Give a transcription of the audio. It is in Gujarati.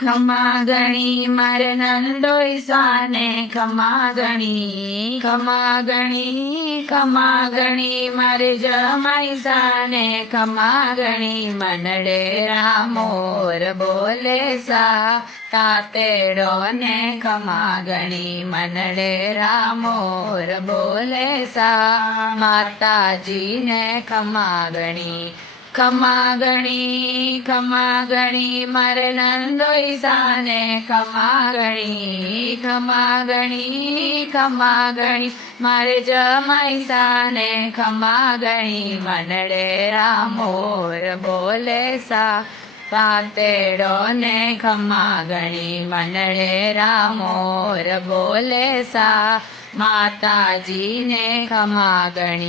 ખમા ગણી મારે નંદોઈ સાને ખમા ગણી મારે જમાઈ સાને ખમા ગણી મનડે રામોર બોલે સા તાતેડો ને ખમા ગણી મનડે રામોર બોલે સા માતાજીને ખમા ગણી મારે નંદોઈ સાને ખમા ગણી મારે જમાઈ સાને ખમા ગણી મનડે રામોર બોલે સા તાતેડો ને ખમા ગણી મનડે રામોર બોલે સા માતાજીને ખમા ગણી